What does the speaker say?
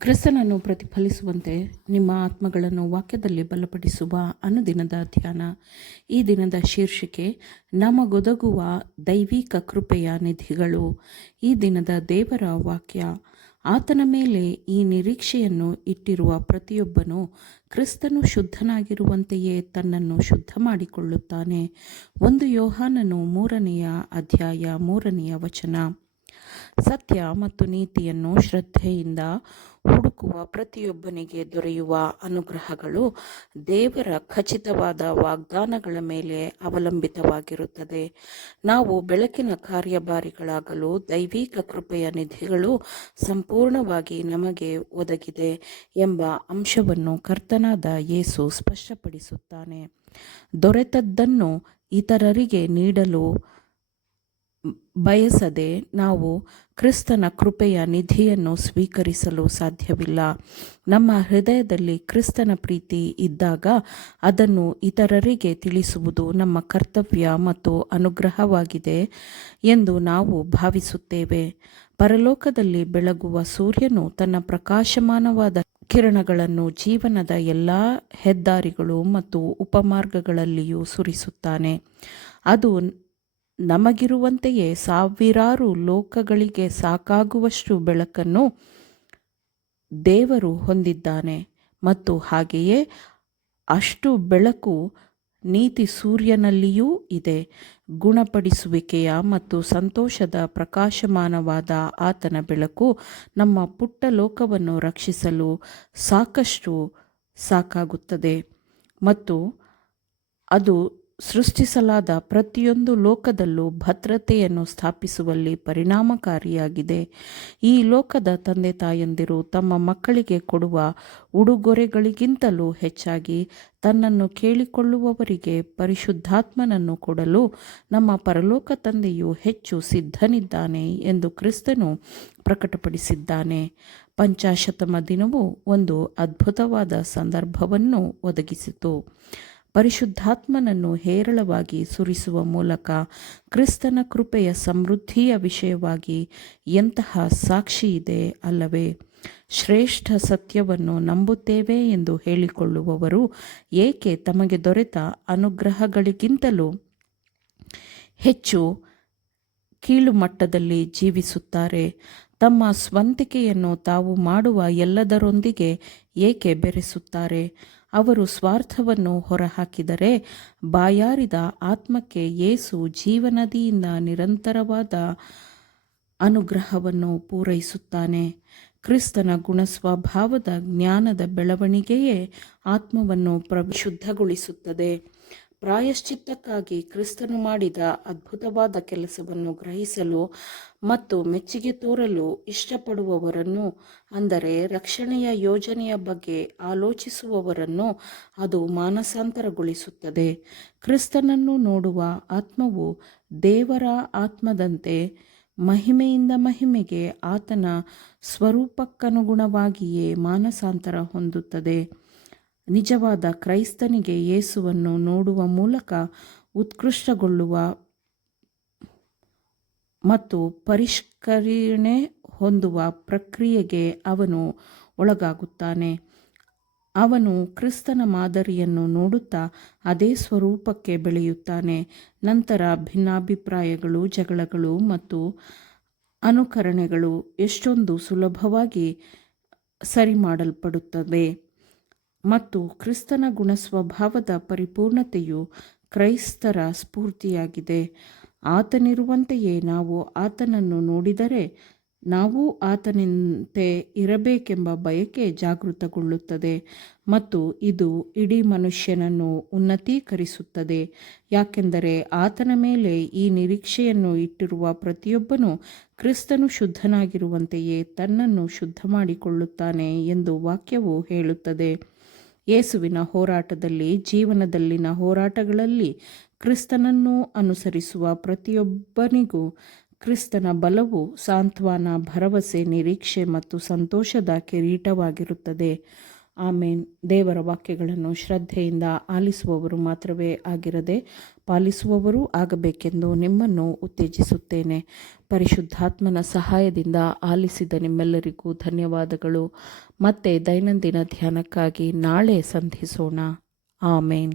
ಕ್ರಿಸ್ತನನ್ನು ಪ್ರತಿಫಲಿಸುವಂತೆ ನಿಮ್ಮ ಆತ್ಮಗಳನ್ನು ವಾಕ್ಯದಲ್ಲಿ ಬಲಪಡಿಸುವ ಅನುದಿನದ ಧ್ಯಾನ. ಈ ದಿನದ ಶೀರ್ಷಿಕೆ ನಮಗೊದಗುವ ದೈವಿಕ ಕೃಪೆಯ ನಿಧಿಗಳು. ಈ ದಿನದ ದೇವರ ವಾಕ್ಯ, ಆತನ ಮೇಲೆ ಈ ನಿರೀಕ್ಷೆಯನ್ನು ಇಟ್ಟಿರುವ ಪ್ರತಿಯೊಬ್ಬನು ಕ್ರಿಸ್ತನು ಶುದ್ಧನಾಗಿರುವಂತೆಯೇ ತನ್ನನ್ನು ಶುದ್ಧ ಮಾಡಿಕೊಳ್ಳುತ್ತಾನೆ. 1 ಯೋಹಾನನು 3ನೇ ಅಧ್ಯಾಯ 3ನೇ ವಚನ. ಸತ್ಯ ಮತ್ತು ನೀತಿಯನ್ನು ಶ್ರದ್ಧೆಯಿಂದ ಹುಡುಕುವ ಪ್ರತಿಯೊಬ್ಬನಿಗೆ ದೊರೆಯುವ ಅನುಗ್ರಹಗಳು ದೇವರ ಖಚಿತವಾದ ವಾಗ್ದಾನಗಳ ಮೇಲೆ ಅವಲಂಬಿತವಾಗಿರುತ್ತದೆ. ನಾವು ಬೆಳಕಿನ ಕಾರ್ಯಭಾರಿಗಳಾಗಲು ದೈವಿಕ ಕೃಪೆಯ ನಿಧಿಗಳು ಸಂಪೂರ್ಣವಾಗಿ ನಮಗೆ ಒದಗಿದೆ ಎಂಬ ಅಂಶವನ್ನು ಕರ್ತನಾದ ಯೇಸು ಸ್ಪಷ್ಟಪಡಿಸುತ್ತಾನೆ. ದೊರೆತದ್ದನ್ನು ಇತರರಿಗೆ ನೀಡಲು ಬಯಸದೆ ನಾವು ಕ್ರಿಸ್ತನ ಕೃಪೆಯ ನಿಧಿಯನ್ನು ಸ್ವೀಕರಿಸಲು ಸಾಧ್ಯವಿಲ್ಲ. ನಮ್ಮ ಹೃದಯದಲ್ಲಿ ಕ್ರಿಸ್ತನ ಪ್ರೀತಿ ಇದ್ದಾಗ ಅದನ್ನು ಇತರರಿಗೆ ತಿಳಿಸುವುದು ನಮ್ಮ ಕರ್ತವ್ಯ ಮತ್ತು ಅನುಗ್ರಹವಾಗಿದೆ ಎಂದು ನಾವು ಭಾವಿಸುತ್ತೇವೆ. ಪರಲೋಕದಲ್ಲಿ ಬೆಳಗುವ ಸೂರ್ಯನು ತನ್ನ ಪ್ರಕಾಶಮಾನವಾದ ಕಿರಣಗಳನ್ನು ಜೀವನದ ಎಲ್ಲ ಹೆದ್ದಾರಿಗಳು ಮತ್ತು ಉಪಮಾರ್ಗಗಳಲ್ಲಿಯೂ ಸುರಿಸುತ್ತಾನೆ. ಅದು ನಮಗಿರುವಂತೆಯೇ ಸಾವಿರಾರು ಲೋಕಗಳಿಗೆ ಸಾಕಾಗುವಷ್ಟು ಬೆಳಕನ್ನು ದೇವರು ಹೊಂದಿದ್ದಾನೆ ಮತ್ತು ಹಾಗೆಯೇ ಅಷ್ಟು ಬೆಳಕು ನೀತಿ ಸೂರ್ಯನಲ್ಲಿಯೂ ಇದೆ. ಗುಣಪಡಿಸುವಿಕೆಯ ಮತ್ತು ಸಂತೋಷದ ಪ್ರಕಾಶಮಾನವಾದ ಆತನ ಬೆಳಕು ನಮ್ಮ ಪುಟ್ಟ ಲೋಕವನ್ನು ರಕ್ಷಿಸಲು ಸಾಕಾಗುತ್ತದೆ ಮತ್ತು ಅದು ಸೃಷ್ಟಿಸಲಾದ ಪ್ರತಿಯೊಂದು ಲೋಕದಲ್ಲೂ ಭದ್ರತೆಯನ್ನು ಸ್ಥಾಪಿಸುವಲ್ಲಿ ಪರಿಣಾಮಕಾರಿಯಾಗಿದೆ. ಈ ಲೋಕದ ತಂದೆ ತಾಯಂದಿರು ತಮ್ಮ ಮಕ್ಕಳಿಗೆ ಕೊಡುವ ಉಡುಗೊರೆಗಳಿಗಿಂತಲೂ ಹೆಚ್ಚಾಗಿ ತನ್ನನ್ನು ಕೇಳಿಕೊಳ್ಳುವವರಿಗೆ ಪರಿಶುದ್ಧಾತ್ಮನನ್ನು ಕೊಡಲು ನಮ್ಮ ಪರಲೋಕ ತಂದೆಯು ಹೆಚ್ಚು ಸಿದ್ಧನಿದ್ದಾನೆ ಎಂದು ಕ್ರಿಸ್ತನು ಪ್ರಕಟಪಡಿಸಿದ್ದಾನೆ. ಪಂಚಾಶತಮ ದಿನವು ಒಂದು ಅದ್ಭುತವಾದ ಸಂದರ್ಭವನ್ನು ಒದಗಿಸಿತು. ಪರಿಶುದ್ಧಾತ್ಮನನ್ನು ಹೇರಳವಾಗಿ ಸುರಿಸುವ ಮೂಲಕ ಕ್ರಿಸ್ತನ ಕೃಪೆಯ ಸಮೃದ್ಧಿಯ ವಿಷಯವಾಗಿ ಎಂತಹ ಸಾಕ್ಷಿ ಇದೆ ಅಲ್ಲವೇ? ಶ್ರೇಷ್ಠ ಸತ್ಯವನ್ನು ನಂಬುತ್ತೇವೆ ಎಂದು ಹೇಳಿಕೊಳ್ಳುವವರು ಏಕೆ ತಮಗೆ ದೊರೆತ ಅನುಗ್ರಹಗಳಿಗಿಂತಲೂ ಹೆಚ್ಚು ಕೀಳುಮಟ್ಟದಲ್ಲಿ ಜೀವಿಸುತ್ತಾರೆ? ತಮ್ಮ ಸ್ವಂತಿಕೆಯನ್ನು ತಾವು ಮಾಡುವ ಎಲ್ಲದರೊಂದಿಗೆ ಏಕೆ ಬೆರೆಸುತ್ತಾರೆ? ಅವರು ಸ್ವಾರ್ಥವನ್ನು ಹೊರಹಾಕಿದರೆ ಬಾಯಾರಿದ ಆತ್ಮಕ್ಕೆ ಯೇಸು ಜೀವನದಿಯಿಂದ ನಿರಂತರವಾದ ಅನುಗ್ರಹವನ್ನು ಪೂರೈಸುತ್ತಾನೆ. ಕ್ರಿಸ್ತನ ಗುಣಸ್ವಭಾವದ ಜ್ಞಾನದ ಬೆಳವಣಿಗೆಯೇ ಆತ್ಮವನ್ನು ಶುದ್ಧಗೊಳಿಸುತ್ತದೆ. ಪ್ರಾಯಶ್ಚಿತ್ತಕ್ಕಾಗಿ ಕ್ರಿಸ್ತನು ಮಾಡಿದ ಅದ್ಭುತವಾದ ಕೆಲಸವನ್ನು ಗ್ರಹಿಸಲು ಮತ್ತು ಮೆಚ್ಚುಗೆ ತೋರಲು ಇಷ್ಟಪಡುವವರನ್ನು, ಅಂದರೆ ರಕ್ಷಣೆಯ ಯೋಜನೆಯ ಬಗ್ಗೆ ಆಲೋಚಿಸುವವರನ್ನು ಅದು ಮಾನಸಾಂತರಗೊಳಿಸುತ್ತದೆ. ಕ್ರಿಸ್ತನನ್ನು ನೋಡುವ ಆತ್ಮವು ದೇವರ ಆತ್ಮದಂತೆ ಮಹಿಮೆಯಿಂದ ಮಹಿಮೆಗೆ ಆತನ ಸ್ವರೂಪಕ್ಕನುಗುಣವಾಗಿಯೇ ಮಾನಸಾಂತರ ಹೊಂದುತ್ತದೆ. ನಿಜವಾದ ಕ್ರೈಸ್ತನಿಗೆ ಯೇಸುವನ್ನು ನೋಡುವ ಮೂಲಕ ಉತ್ಕೃಷ್ಟಗೊಳ್ಳುವ ಮತ್ತು ಪರಿಷ್ಕರಣೆ ಹೊಂದುವ ಪ್ರಕ್ರಿಯೆಗೆ ಅವನು ಒಳಗಾಗುತ್ತಾನೆ. ಅವನು ಕ್ರಿಸ್ತನ ಮಾದರಿಯನ್ನು ನೋಡುತ್ತಾ ಅದೇ ಸ್ವರೂಪಕ್ಕೆ ಬೆಳೆಯುತ್ತಾನೆ. ನಂತರ ಭಿನ್ನಾಭಿಪ್ರಾಯಗಳು, ಜಗಳಗಳು ಮತ್ತು ಅನುಕರಣೆಗಳು ಎಷ್ಟೊಂದು ಸುಲಭವಾಗಿ ಸರಿಮಾಡಲ್ಪಡುತ್ತವೆ ಮತ್ತು ಕ್ರಿಸ್ತನ ಗುಣಸ್ವಭಾವದ ಪರಿಪೂರ್ಣತೆಯು ಕ್ರೈಸ್ತರ ಸ್ಫೂರ್ತಿಯಾಗಿದೆ. ಆತನಿರುವಂತೆಯೇ ನಾವು ಆತನನ್ನು ನೋಡಿದರೆ ನಾವು ಆತನಂತೆ ಇರಬೇಕೆಂಬ ಬಯಕೆ ಜಾಗೃತಗೊಳ್ಳುತ್ತದೆ ಮತ್ತು ಇದು ಇಡೀ ಮನುಷ್ಯನನ್ನು ಉನ್ನತೀಕರಿಸುತ್ತದೆ. ಯಾಕೆಂದರೆ ಆತನ ಮೇಲೆ ಈ ನಿರೀಕ್ಷೆಯನ್ನು ಇಟ್ಟಿರುವ ಪ್ರತಿಯೊಬ್ಬನು ಕ್ರಿಸ್ತನು ಶುದ್ಧನಾಗಿರುವಂತೆಯೇ ತನ್ನನ್ನು ಶುದ್ಧ ಮಾಡಿಕೊಳ್ಳುತ್ತಾನೆ ಎಂದು ವಾಕ್ಯವು ಹೇಳುತ್ತದೆ. ಯೇಸುವಿನ ಹೋರಾಟದಲ್ಲಿ, ಜೀವನದಲ್ಲಿನ ಹೋರಾಟಗಳಲ್ಲಿ ಕ್ರಿಸ್ತನನ್ನು ಅನುಸರಿಸುವ ಪ್ರತಿಯೊಬ್ಬನಿಗೂ ಕ್ರಿಸ್ತನ ಬಲವು ಸಾಂತ್ವನ, ಭರವಸೆ, ನಿರೀಕ್ಷೆ ಮತ್ತು ಸಂತೋಷದ ಕಿರೀಟವಾಗಿರುತ್ತದೆ. ಆಮೇನ್. ದೇವರ ವಾಕ್ಯಗಳನ್ನು ಶ್ರದ್ಧೆಯಿಂದ ಆಲಿಸುವವರು ಮಾತ್ರವೇ ಆಗಿರದೆ ಪಾಲಿಸುವವರೂ ಆಗಬೇಕೆಂದು ನಿಮ್ಮನ್ನು ಉತ್ತೇಜಿಸುತ್ತೇನೆ. ಪರಿಶುದ್ಧಾತ್ಮನ ಸಹಾಯದಿಂದ ಆಲಿಸಿದ ನಿಮ್ಮೆಲ್ಲರಿಗೂ ಧನ್ಯವಾದಗಳು. ಮತ್ತೆ ದೈನಂದಿನ ಧ್ಯಾನಕ್ಕಾಗಿ ನಾಳೆ ಸಂಧಿಸೋಣ. ಆಮೇನ್.